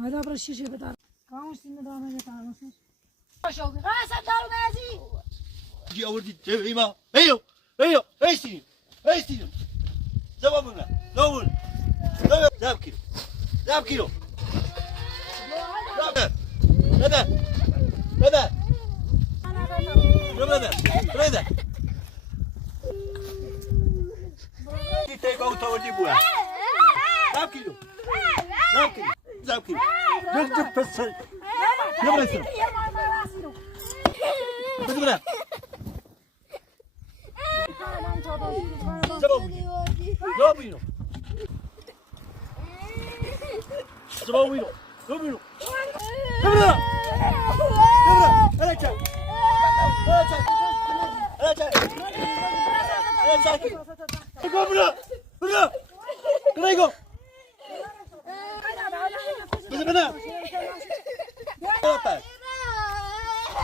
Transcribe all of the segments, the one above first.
هذا برا الشيشة بدار كاموس النظام اللي تعرفه شوقي غاسل دارو نازي جي أوردي تبعيما أيو أيو أيستينو أيستينو زوامنا زوامنا زاب كيلو زاب كيلو زاب ماذا ماذا ماذا ماذا تيجي أو تودي بوها زاب كيلو زاب كيلو زاب كيلو جد بس يلا يسوي بدنا زبابينو زبابينو زبابينو بدنا بدنا أنا جاي أنا جاي أنا جاي أنا جاي بدنا بدنا كريجو بدنا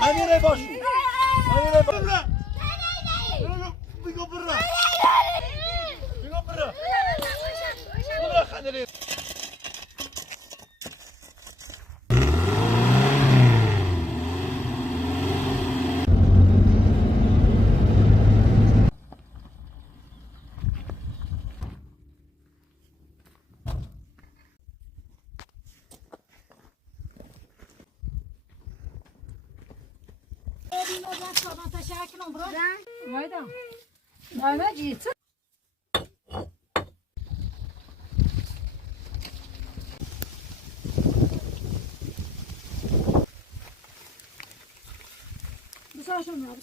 ماني ريباشو ماني ريباشو برا بيجو برا بيجو برا برا خليني أنا جيت بس عشان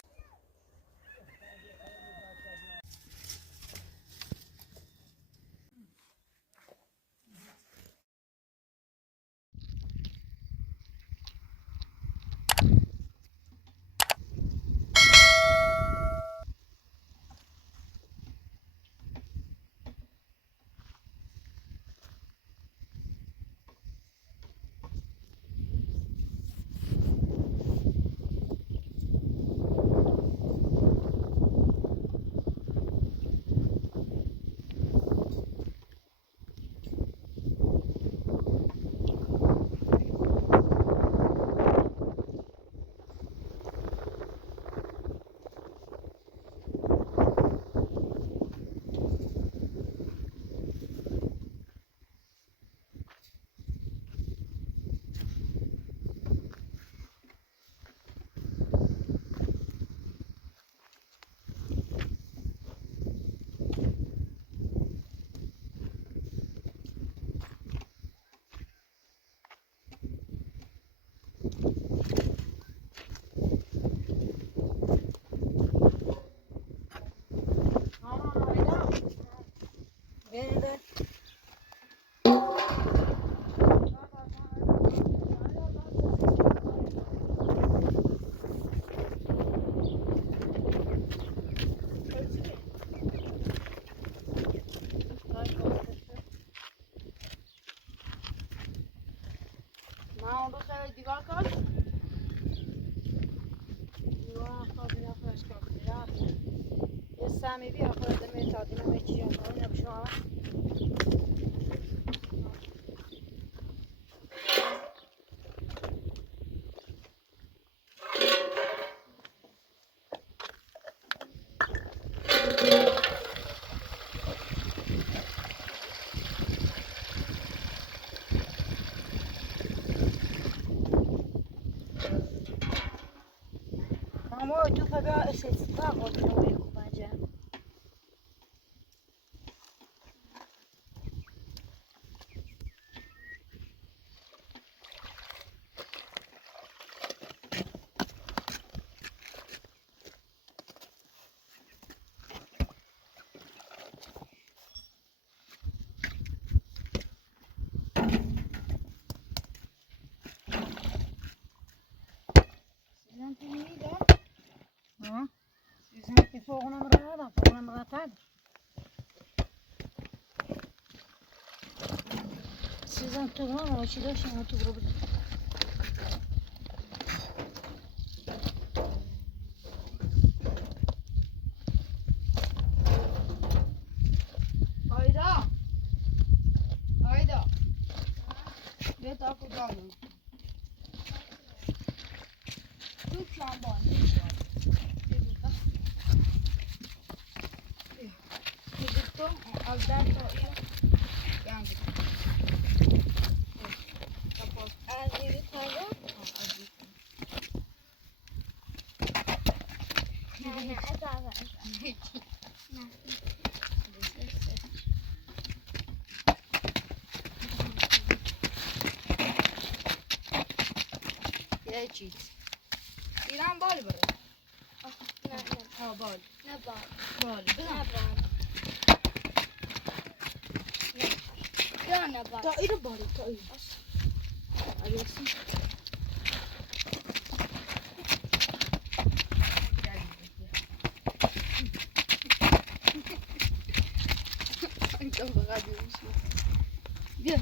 دیوار کاش دیوار کاش اینا فرش کاش یه سمی بیا خورده میتادیم میچی جان اینا بشما Amor, tu fai bene se sta con noi come già. فوقنا مرة فوقنا مرة تاد سيزن تغرم وشي داشي ما تغرب بیا تا کجا بود تو کلام تو از در تا این گنج از این کارو نه یه چیز ایران بال بره نه بال نه بال بزن نه بال تا اینو بالی تا اینو آیوسی انتو فقط بیوشی بیا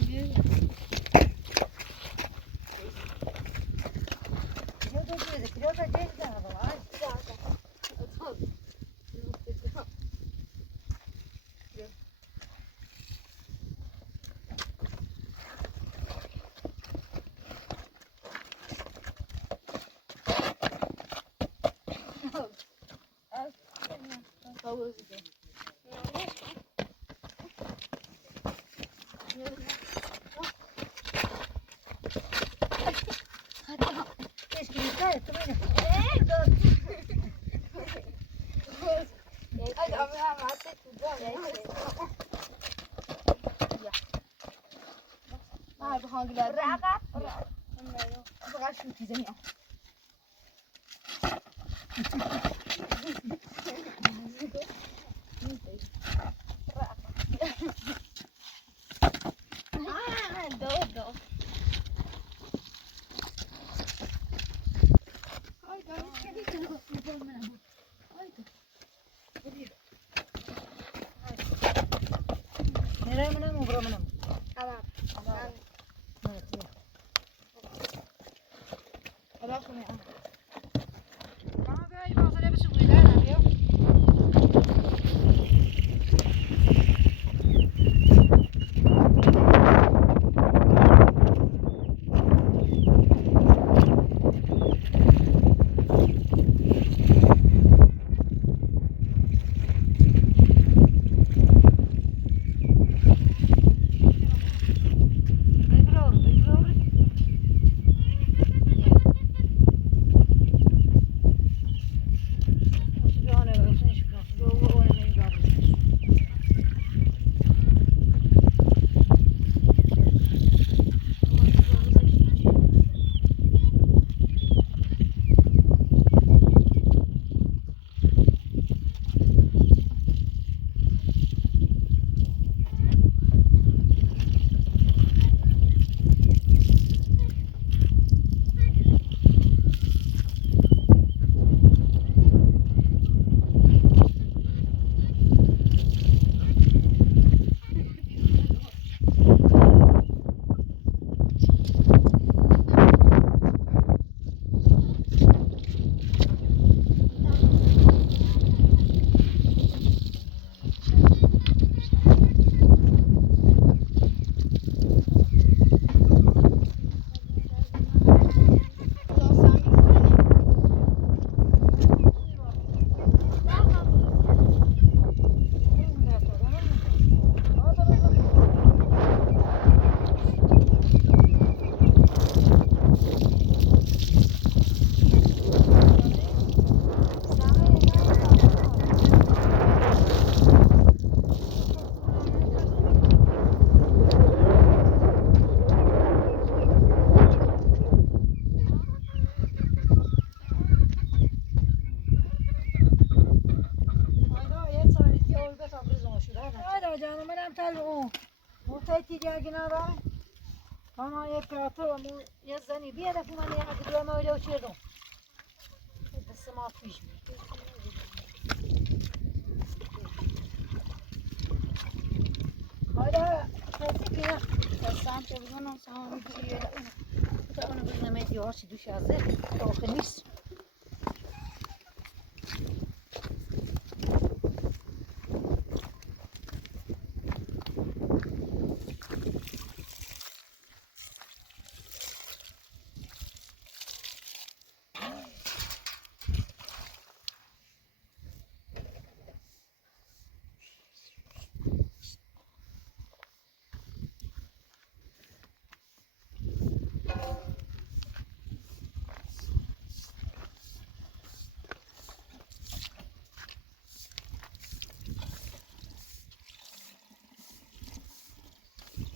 Ama yapratı onu yazani bir yere kumani yaptı ama öyle uçurdum. Kısım atmış. Hayda, nasıl ki ya? Sen çabuklan sonra bir şey yere. Bu da onu bizim mediyor, şu düşerse, korkunç.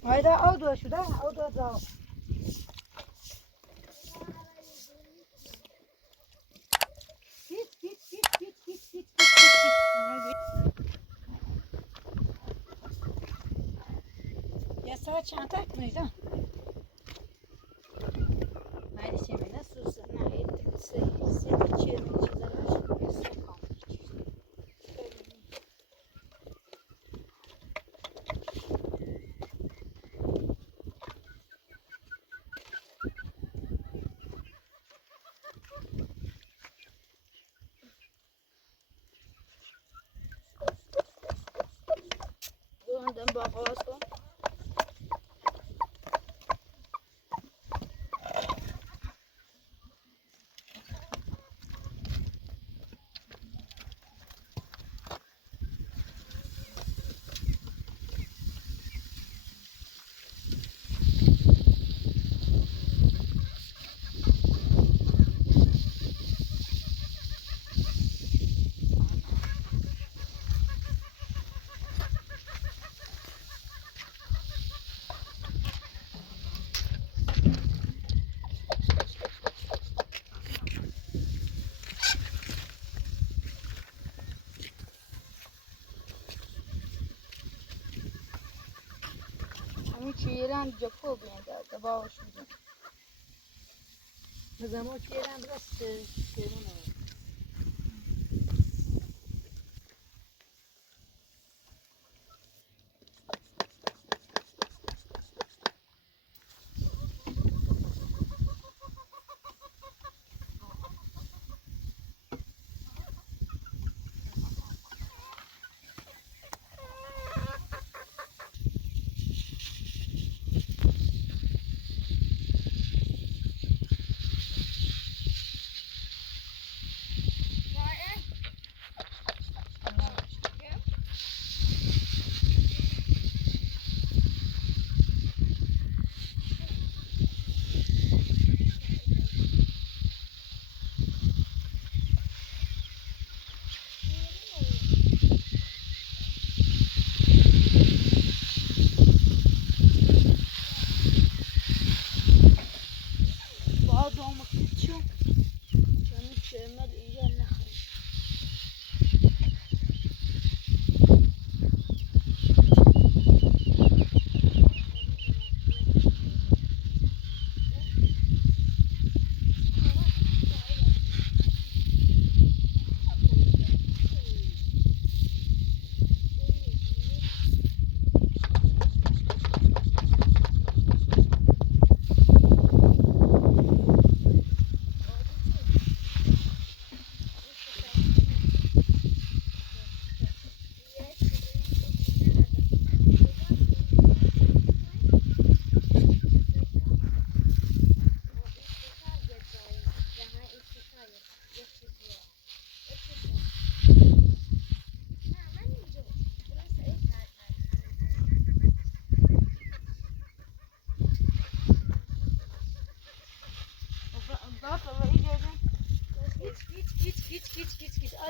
هایدا او دو شده او دو دا git. Ya saat çanta takmıydı. Haydi şimdi nasıl sana ettik seni çevirmek için Ondan bakıyorsun. همین چیران جفو بیند دباوش میدن Zaman çeyrem biraz serum olur.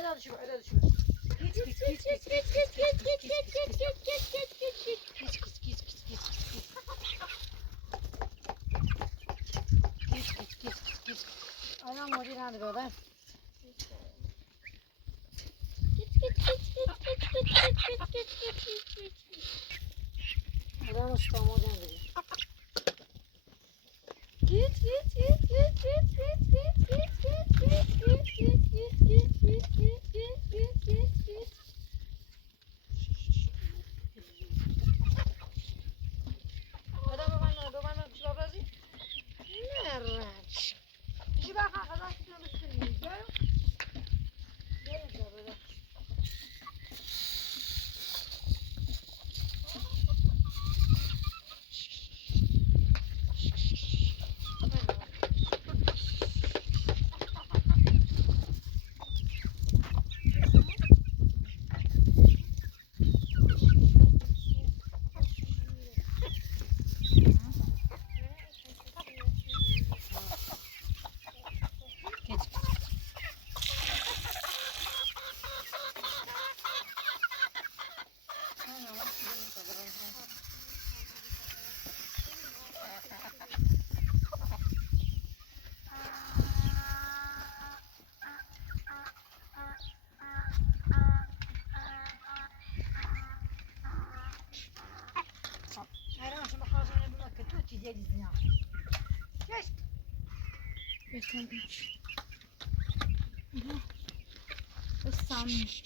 Git. Hadi şunu. Git. Anam oraya hadi böyle. Adam ustam oradan gidiyor. Git. حيران شو مخاصنا بمكة توتي زي الزنا شفت Göstermiş. Islanmış.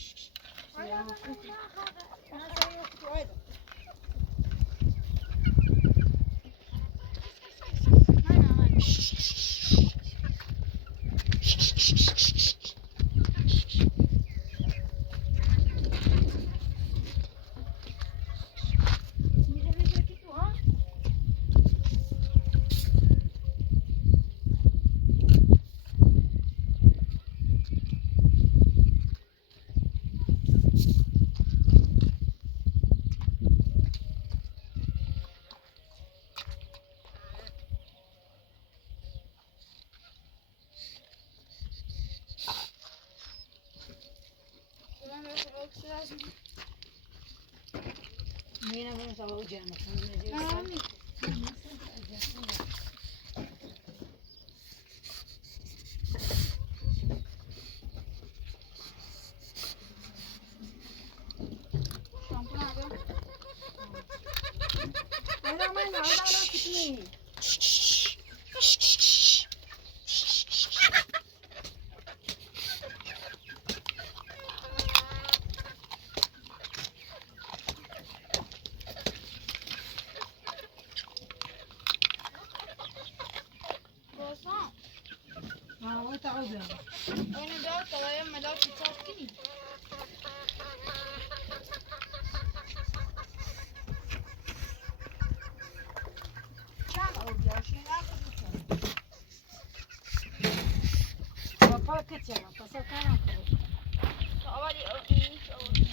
مين من سووا جامع Kolsoom. وين تعود Onu da kalayım da tutar ki. باكت يلا تصل كلام Havali öpmüş olur.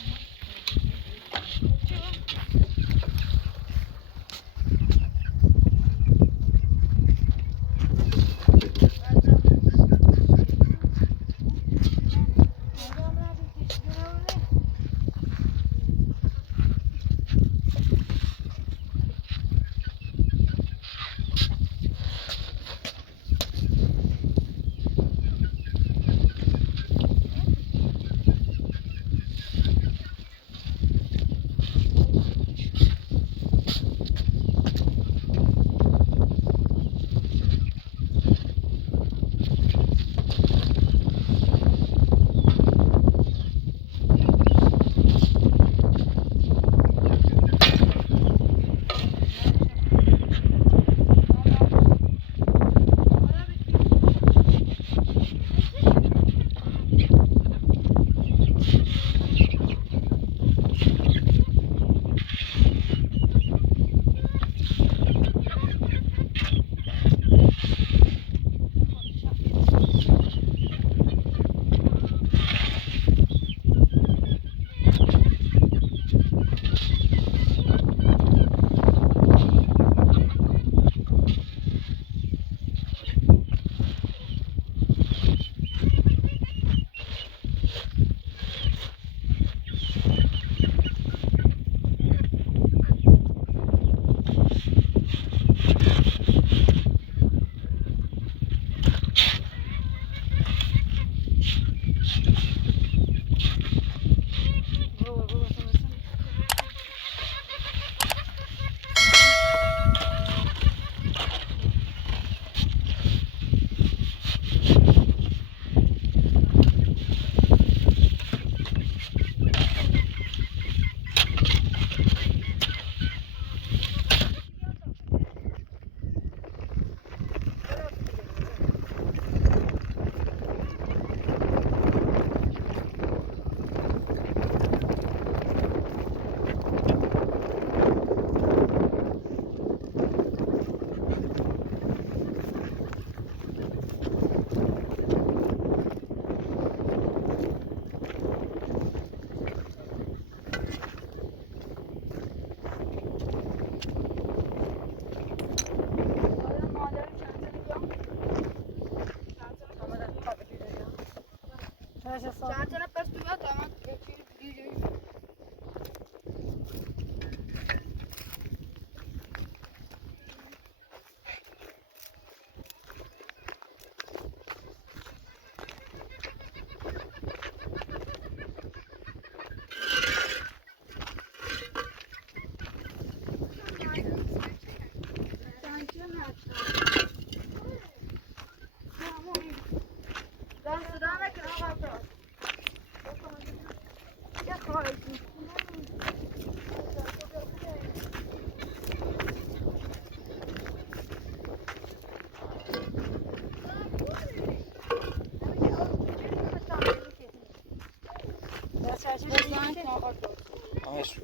همش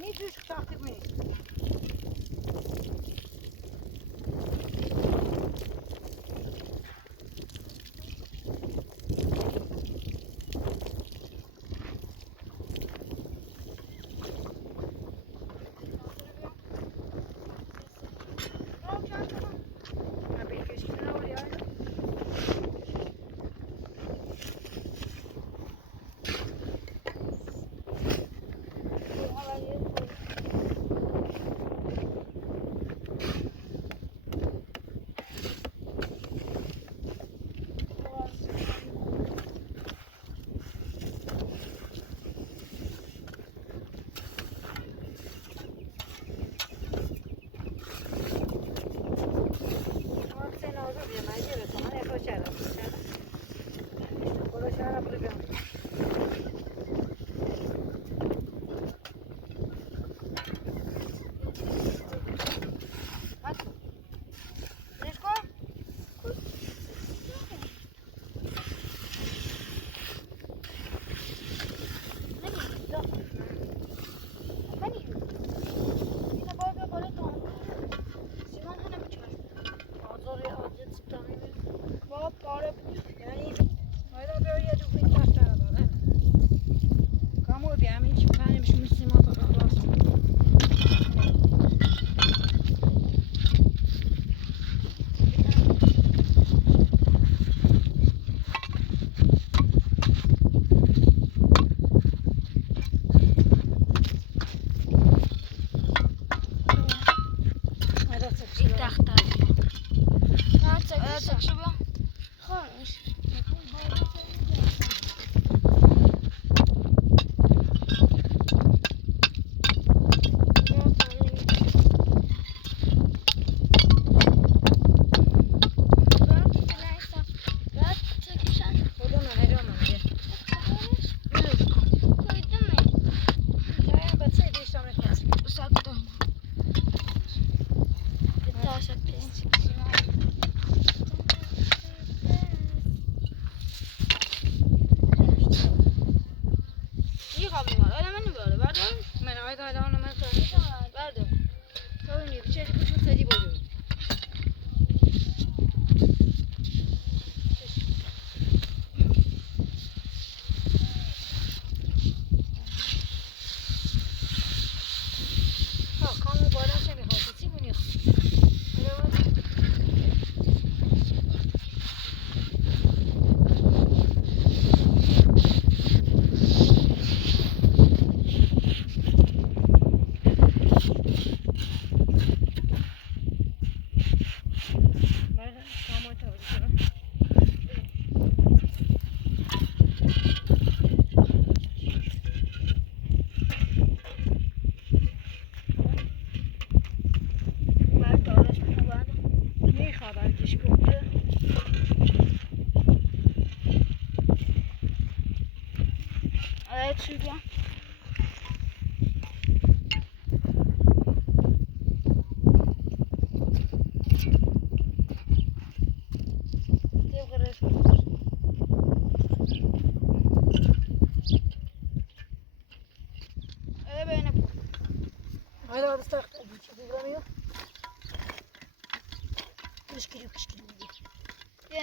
نه جوش تاختی کنی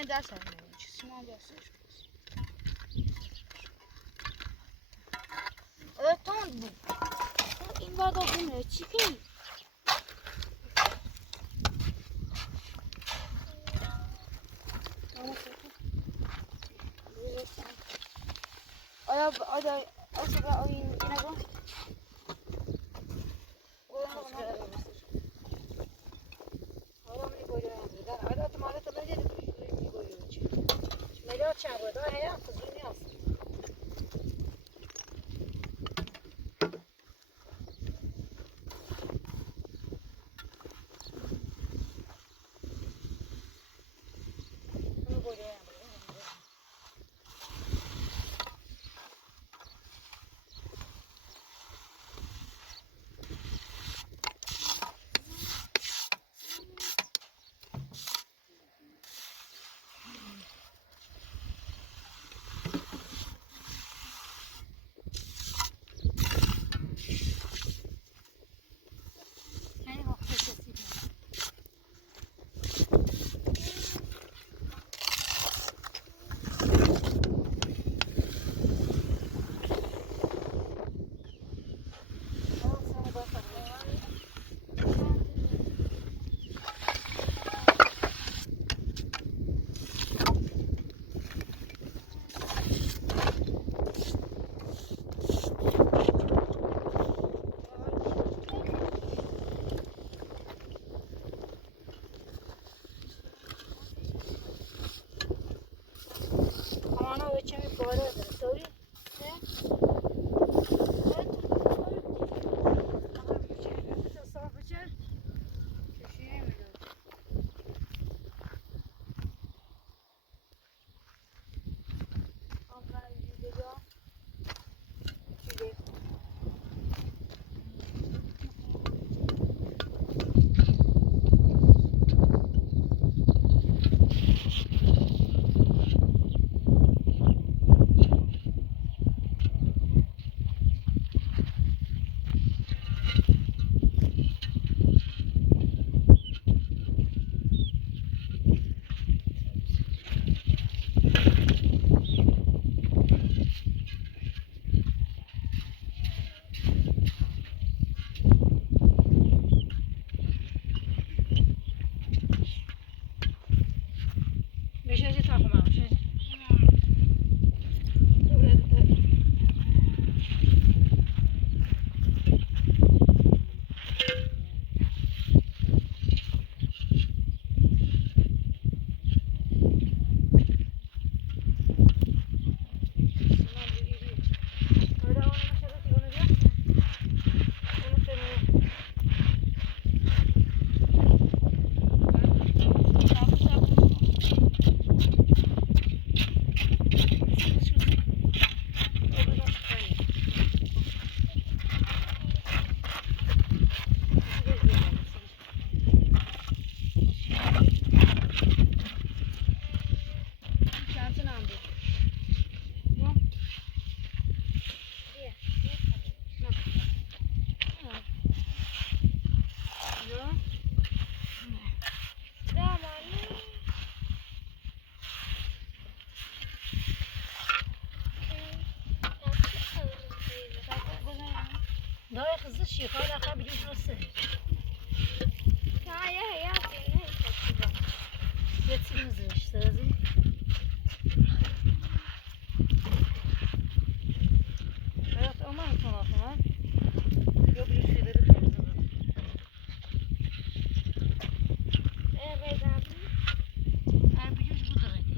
درس هم چیزی ما دستش تند بود این بعد آبونه چی کنی؟ آیا اصلا این نگاه شيخة لا قبل يوصل هاي هي فينا يتسمز اشتازي hayat aman sanatına göbülü şeyleri tanıdığını evet abi. her bir yüz budur hadi.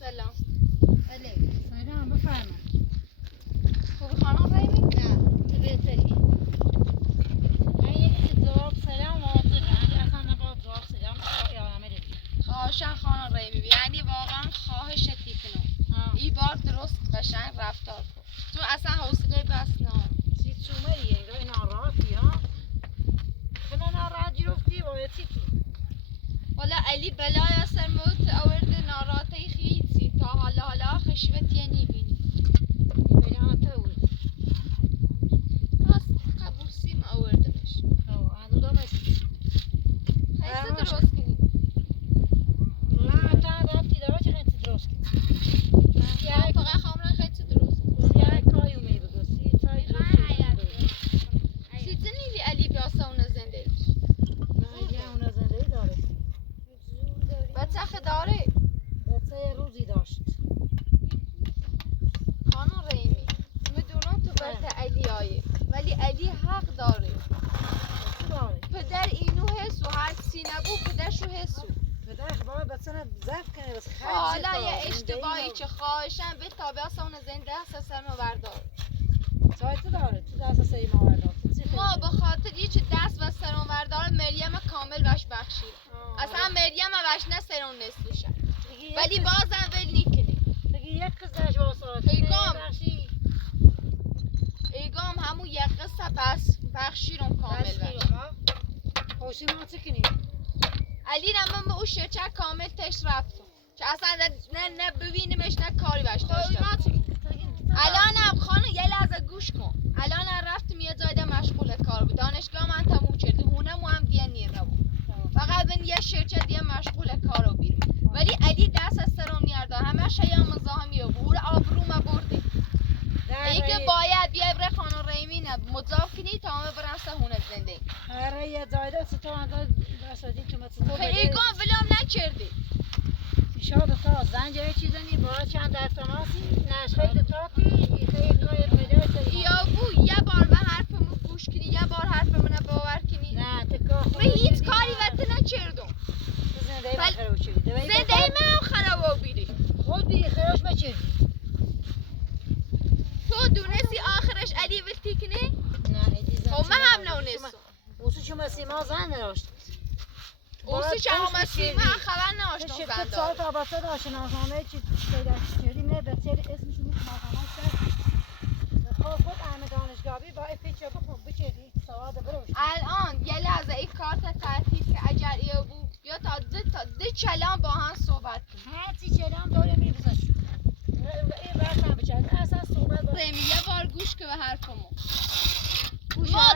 سلام. سلام بفرمایید. خوبی خانم رحیمی؟ نه تو بهتری. من یکی جواب سلام واضحه. اصلا نباید جواب سلام یا عمله. خواهشاً خانم رحیمی یعنی واقعا خواهشتی کنم. این بار درست قشنگ رفتار کن. تو اصلا حوصله بس نه. چی چومریه؟ رای ناراحتی ها؟ خیلی ناراحت گرفتی باید چی تو؟ والا علی بلای سرموت آورده ناراحتی خیلی تا حالا خشوت یه نیبینی. بلایت بود. پس قبول سیم آورده بشه. آنو دامستی. خیلی درست کنی. نه تا رابطی داره چه خیلی درست کنی. سیاه فقط خامران خیلی درست کنی. سیاه کایو میبگو سی تای درست. چیزی نیلی علی بیاسا اون زنده. نه داره. بچه روزی داشت. خانم ریمی میدونم تو بچه علیایه ولی علی حق داره. پدر اینو حسو هر چی نبود پدرشو حسو. پدر خبر بچه نه ضبط کنه بس خرج حالا یه اشتباهی چه خواهشم به تابع اون زنده است سرمو بردار. سایت داره تو دست سری ما بردار. ما به خاطر یه چه دست و سرم بردار مریم کامل وش بخشید. اصلا مریم وش نه سرم نسلوشه. ولی بازم ول نیکنی. دیگه یک قصه واسه ایگام همون یک قصه پس بخشیرم کامل بخش. خوشی ما چه کنی؟ علی من به اون شرچه کامل تش رفتم که اصلا نه ببینیمش نه کاری باش داشتم. الانم خانم یه لحظه گوش کن. الان رفتم یه جای مشغول کار بود. دانشگاه من تموم کرده. هونم هم دیگه نیر نبود. فقط من یه شرچه دیگه مشغول کارو بیرم. ولی علی دست از سرم نیارده. همه شیا مزاحمی و بور آبرو ما برده. اینکه باید بیای بره خانم ریمی نه مضاف کنی تا همه برم سه هونه زنده. آره یه جای دست تو انداز دستادی که مثلا ایگام ولم نکردی. شاید تا زنجیره چیزی باید چند در تماسی نشخیل تاتی خیلی کاری مجاز یا بو یه بار به حرفمو گوش کنی یه بار حرفمو باور کنی. نه تکا من هیچ کاری وقت نکردم. زنده من خراب شدی. زنده من خراب بیری. خود بیری خراش بچردی. تو دونستی آخرش علی وقتی کنی؟ نه ایدی خب من هم نونستم. اوسو شما سیما زن نداشت. اوسو شما سیما خبر نداشتم شرکت زن سال داره. تا بسته داشت ناسنامه چی پیدا کردی نه بسیاری اسمشون ناسنامه شد. خود همه دانشگاهی با پیچه بخون بچردی سواد بروش. الان یه لحظه این کارت تعطیل که اگر ایو بود یا تا ده چلان با هم صحبت کنیم. هر چی چلان دوره میبزنش. این وقت هم بچرد اصلا صحبت با ریمی یه بار گوش که به حرفمو. ما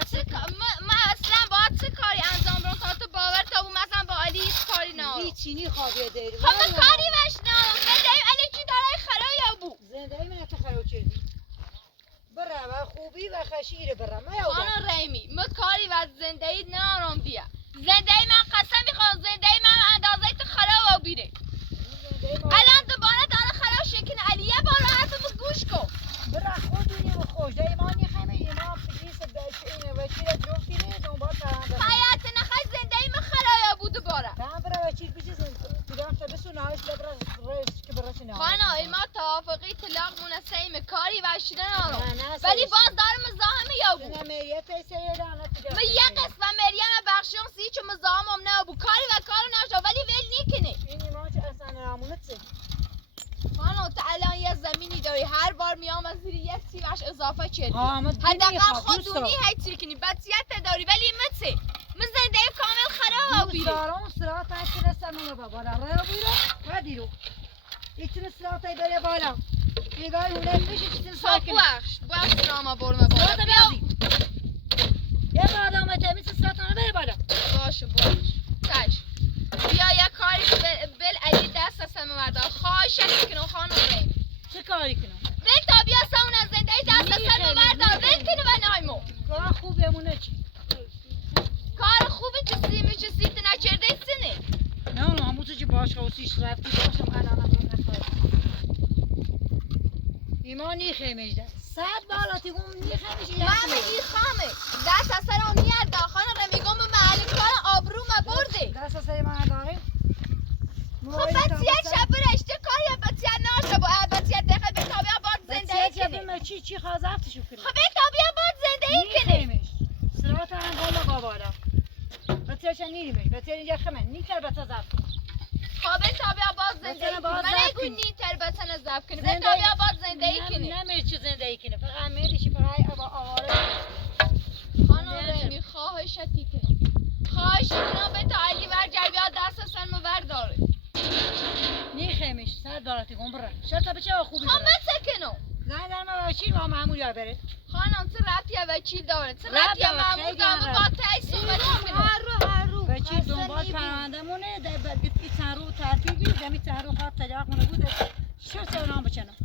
اصلا باید چه کاری انجام رو تا تو باور تا بود مثلا با علی هیچ کاری نارم. چینی خوابیه دیری. همه کاری وش نارم. زنده علی چی داره خراب بود. زنده من تو خراب کردی. برا و خوبی و خشیر برا ما یادم. خانم ریمی ما کاری و زنده ای نارم بیا. زنده ای من قسم میخوام زنده ای من اندازه تو خراب بیره. الان دوباره داره خراب شکن علی یه بار حرفمو گوش کن. برا خودی و خوش ایمانی خیمه ایمان پلیس بچه وکیل جفتی نه دنبال پرنده. حیات نخواهی زنده ای من خراب بود دوباره. هم برا وکیل پیچه دیدم تا بسو نهایش لبرا رئیس که برا سینه. خانم ما توافقی طلاق منسیم کاری وشیده نارم. نه، ولی باز داره مزاحمه یا بود. نه میریت پیسه یه دانه تیجا. من یه قسم مریم بخشیم سی چه مزاحمم نبود. کاری و کارو نشد ولی ول نیکنه. این ایمان چه اصلا نامونه چه؟ خانم تو الان یه زمینی داری هر بار میام از زیر یک سیوش اضافه کردی. حداقل خودونی هیچی کنی بچیت داری ولی مچه من زنده کامل خراب بیره. دارم سرعت نتونستم اونو بالا رو بیرو و دیرو. ایتون سرعت بره بالا. نگاه اونه میشه چیزی ساکن. بخش نامه برمه بالا. یه بادام تمیز سرعت بره بالا. باشه تش. بیا یه کاری بل علی دست از همه مردم خواهشت کنم خانم ریم. چه کاری کنم؟ بل تا بیا سون از زنده دست از همه مردم بل کنم و نایمو. کار خوبمونه چی؟ کار خوبه چه سیمی چه سیت نکرده سینه. نه همون چی باش خوصیش رفتی باشم الانم نخواهد. ایمانی خیمش ده. ساعت بالا تیگم نیخیمش یه من میخوامه دست از سرم نیار داخل رو میگم محل کار آبرو ما برده. دست از سری من داریم. خب بچیت شبرش چه کاری بچیت ناشه با بچیت دقیقه به تابعه باد زنده ای کنه. چی خواهد شو کنه. خب به تابعه باد زنده ای کنه. سرعت هم بالا قابالا. بچیت نیریمش. بچیت اینجا خمن نیتر بچه زفت. خب به تابعه باد زنده ای کنه. من نگو نیتر بچه زفت کنه. به تابعه باد زنده ای کنه. نمیر چه زنده ای کنه. فقط میریشی فقط آواره. خانم ریمی خواهشتی کنم. خواهش کنم به تعالی ورجر بیا دست سرمو برداره. نیخیمش سر دارتی گم برن. شرط بچه خوبی خب من سکنم. نه در ما وکیل با معمول یا بره. خانم چه ربطی وکیل داره؟ چه ربطی معمول داره؟ با تایی صحبت کنم. هر وکیل دنبال پرونده مونه در بعد این چند رو ترتیب بید دمی چند رو خواه طلاق مونه بوده. شو سونام بچنم.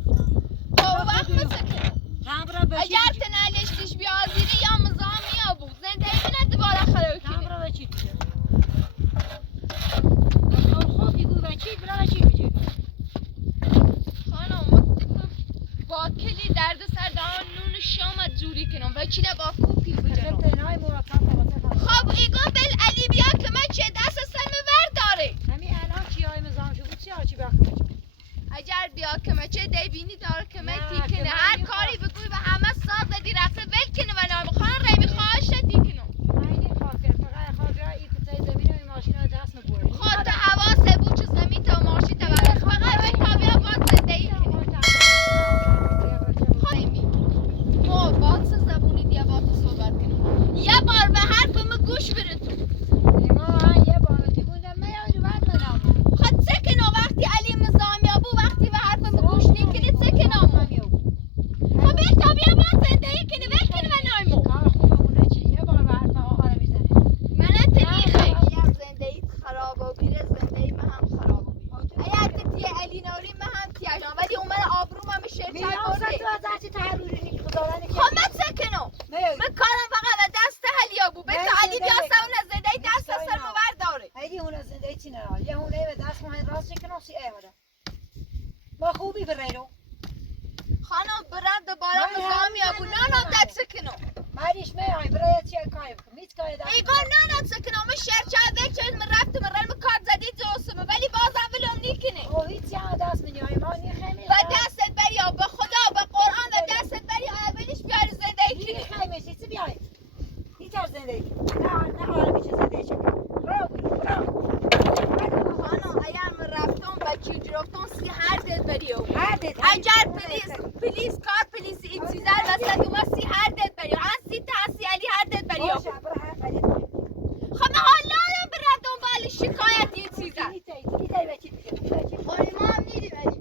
خب وقت مسکنم. اگر تنالشتیش بیازیری یا مزامی یا بود زنده ایمونه دوباره خراب کنه. هم را وکیل بشه. خود دیگو وکیل برای وکیل با کوپی بجنو خب ایگون بل علی بیا که من چه دست سم ورداره همین الان چیای مزام شو بود چی بیا کنه اگر بیا که من چه دی بینی دار که من تیکنه هر کاری بگوی و همه ساز دی رفته ول کنه و نام خان رمی خواهش تیکنه من خاطر فقط خاطر این کتای زمین و ماشین رو دست نبرد خود تو حواس بود چه زمین تا ماشین تا فقط به تابیا باد زندگی ما باد زبونی دیا باد صحبت کنم یه بار به حرفم گوش بده تو ما یه بار دیگه من یادم نمیاد خود سکنو وقتی علی مزامی ابو وقتی به حرفم گوش نکنی سکنو خب به تابیا باد زندگی کنی ول کنی من نایمو کار خوبونه چی یه بار به حرف آقا میزنه من تنیخه اگر زندگی خراب و بیره زندگی من هم خراب و بیره اگر تی علی نوری من هم تیاجان ولی اون من آبروم هم شرکت برده تو از هرچی تحروری خداوند خب من سکنو من کارم فقط به دست حلیا بود به علی بیا سون زندگی دست سر مور داره اگه اون زندگی چی نه یه اونه به دست ما راست کنه سی ایواره با خوبی برایرو خانم برند دوباره مزامی ابو نه دست سکنو مریش میای برای چی کار میت کار دست ایگون نه سکنو من شرچه وچه من رفتم رم کار زدی دوستم ولی بازم ولم نیکنه او هیچ یا دست میای ما نی خیلی و دستت بریا به خدا به قرآن و دستت بریا اولش بیاری زندگی کنی خیلی چی بیای هیچ زندگی نه آره میشه زندگی خانم اگر من رفتم و چی جرفتم سی هر دت بریو هر اگر پلیس کار پلیس این چیزا واسه تو ما سی هر دت بریو سی تا سی علی هر دت بریو خب من حالا برم دنبال شکایت این چیزا خانم ما هم نیدیم علی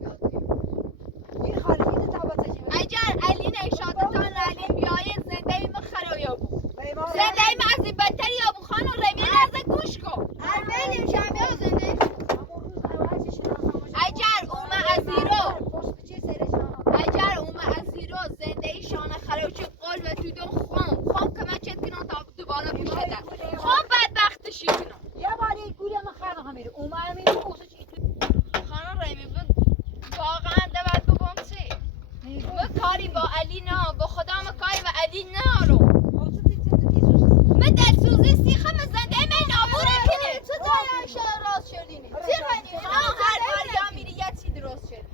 اگر علی نشادتان علی بیای زندگی من خرابیا بود زندگی من از این بدتر یا بود خانم رمی لحظه گوش کن بریم شما زندگی اگر اوم از زیرو زندگی شانه خراب چه قلب تو دون خام که من چت کنم تا دوباره بوشده خام بدبختشی کنم یه باری گوری من خرم همیره اومه میره اوسه چی خانم رمی واقعا دبت بگم چی من کاری با علی نه با خدا من کاری با علی نه رو من دلسوزی سیخم زنده من نابوره کنه تو دایی شده راست شدینی چی خیلی هر بار یا میری یه چی درست شد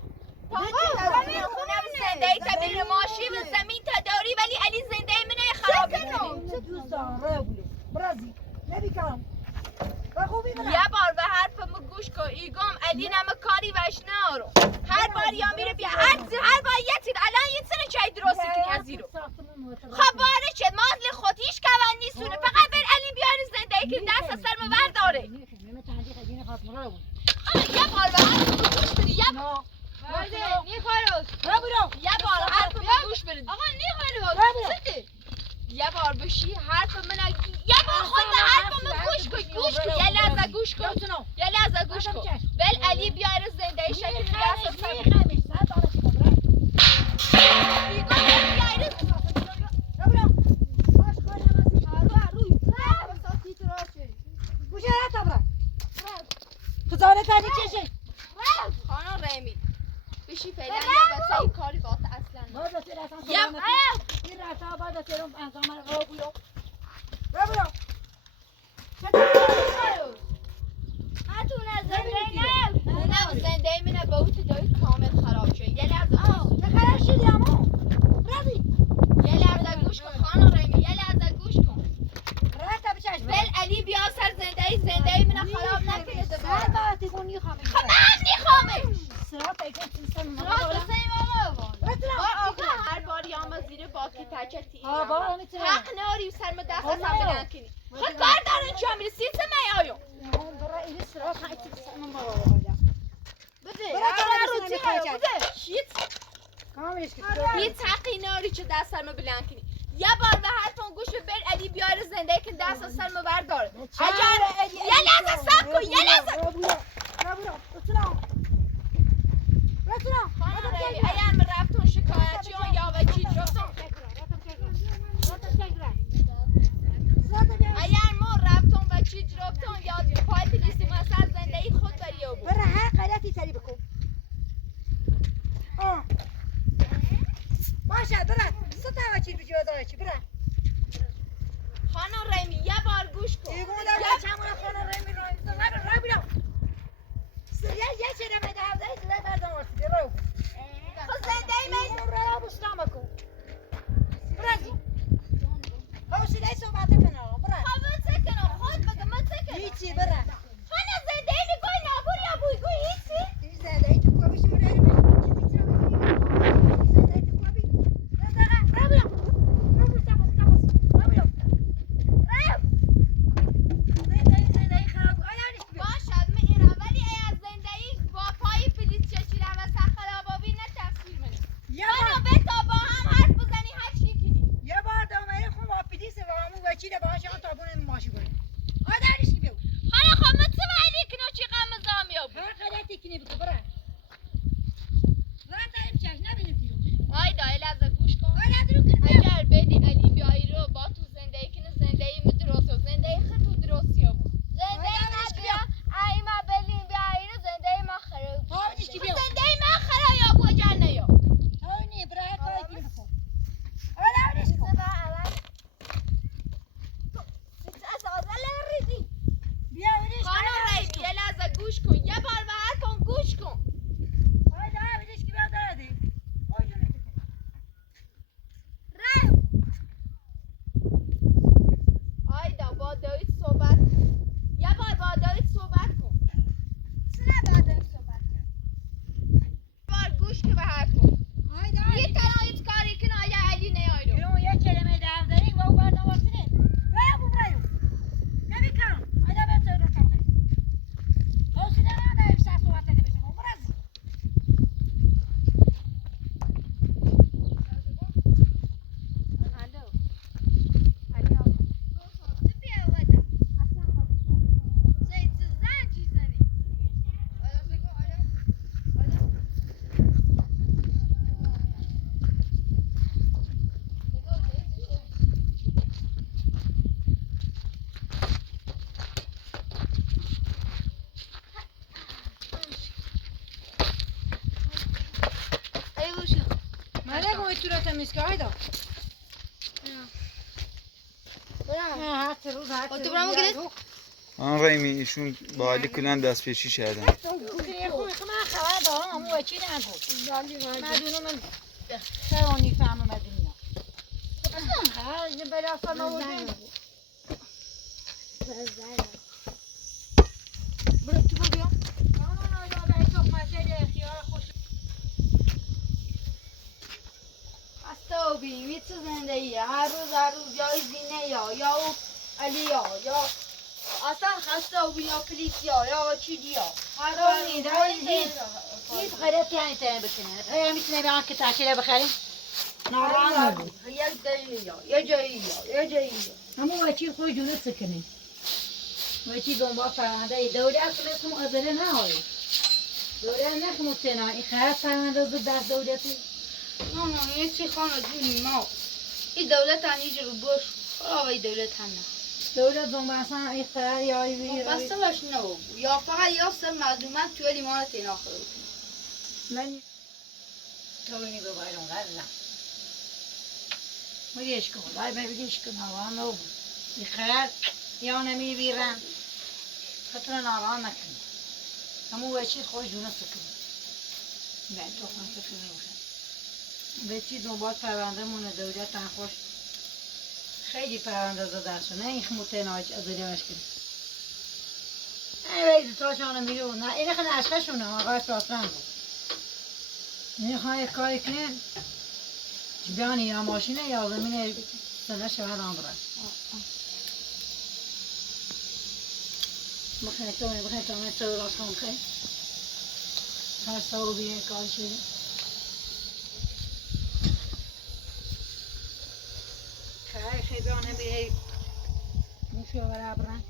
خونم زندگی تا بیر ماشی و زمین تا داری ولی علی زندگی منه خراب کنه چه دوستان رو بوله برازی نبیکارم یه بار به حرفم گوش کن ایگم علی نمه کاری وش نارو هر بار یا میره بیا هر بار یه تیر الان یه سنه چای درست کنی از زیرو خب باره چه مازل خود هیچ کوان نیستونه فقط بر علی بیاری زندگی که دست سر مور داره یه بار به حرفم گوش بدی یه بار یه بار حرفم گوش بدی آقا یه بار بشی حرف من یه بار خود به حرف من گوش کن یه لحظه گوش کن بل علی بیاره زندگی شکل دست سر خانم رمی بشی فعلا یه بسه کاری با اصلا زنده منه با اوت دایی کامل خراب شد یه لحظه گوش کن خانم رمی یه لحظه گوش کن بل علی بیا سر زنده منه خراب نکنه دوباره خب من نیخوامش هر بار یا ما زیر باکی تچتی حق ناری سر ما دست هم بلند کنی خود کار دارن چون میری سیت می آیو هیچ حقی ناری چه دست سر ما بلند کنی یه بار به حرفم گوش بر علی بیار زنده که دست سر ما بردار یه لحظه سب کن یه لحظه خانم رمی اگر من رفتون شکایتی ها یا وکی جفتم اگر ما رفتون وکی جفتم یا پای پلیسی مثلا زندگی خود بریو بود برای هر غلطی سری بکن باشه برای ستا وکی بجوازه چی برای برو خب زنده برو را بستان بکن برو حوصله صحبت کنم برو خب چه کنم خود بگم من چه کنم هیچی برو خانه زنده میگوی نابور یا بویگوی هیچی این زنده ای تو کوبیش برو باشد میرم ولی ای از زندگی با پای پلیس چشی رو و سخر آبابی نه تفسیر منی خانم بتا با هم حرف بزنی هر چی کنی یه بار دامره خون با پلیس و همون وکیل باهاش آن تابون ماشی کنه آدرش کی بیو خانه خب من چه وعلی کنو چی غم زامی آبو هر غلطی کنی بکن برو راه داریم چش نبینیم بیرون آیدا الازه گوش کن آره درو کنی اگر بدی علی بیایی رو با تو زندگی کنه زندگی می درست و زندگی خیلی تو درستی ها بود زندگی ما بیا ای ما بلیم بیایی رو زندگی ما خراب آدرش کی بیو زندگی ما خراب یا بو جنه یا تاونی برای کاری کنی بکن آدرش کن بیا ورش خانم ریدی یه لحظه گوش کن یه بار بهر کن گوش کن آیدا ورش کی بیو دادی خودشون آیدا با دایید صحبت کن یه بار با دایید صحبت کن چرا با دایید صحبت کن بار گوش که به حرف کن آیدا یه تنایت کاری کن آیا علی نیای رو بیرون یه کلمه در داری و او برد آوردنه برو برو نمیکنم آیدا به تو رو حوصله نداریم سر صحبت نده بشه برو ماله موی تو رو تمیز که آیدا هر روز هر تو برام گرفت آن ریمی ایشون با علی کلن دست پیشی کردن من خبر دارم اما وکی نگو مدونو من فرانی فهم مدونی ها برای اصلا نورده برو تو بیا نه تو مسئله خیال خوش هسته و بینی چه زندگیه هر روز یا زینه یا علی یا اصلا خسته و بین یا پلیس یا چی دیا هر هیچ غیرتی یعنی تنه بکنه میتونه به آن که تحکیله بخریم ناران نبود یک دلیل یه جایی اما وکی خوی جونه سکنه وکی دنبال فرمانده دوری اصلا اسم مؤذره نهایی دوری نخمو تنه این خیلی فرمانده زود دست دولتی نه یه چی خانه جونی ما این دولت هنیج رو بش خراب ای دولت هنه دولت دنبال اصلا این خیلی یایی بسته باش نبود یا فقط یا سر مظلومت توی لیمان تینا خورد من تونی به باید اونقدر نه بگیش کن باید بگیش کن نوان نبود این خیلی یا نمیبیرن خطر ناران نکنی همون وچی خوش جونه سکنی نه تو خان سکنی باشن وچی دنبال پرونده مونه دولت تن خوش خیلی پرونده زده شد نه این خموته ناج از دیمش کنی نه ویدی تا شانه میرون نه این خیلی عشقشونه آقای ساسران بود میخوان یک کاری کنن بیانی یا ماشینه یا زمینه سنه شوهر آن برن بخیر تو همه تو راست کن بخیر هر ساو بیه کار شده خیلی بیانه بیه موشو برای برن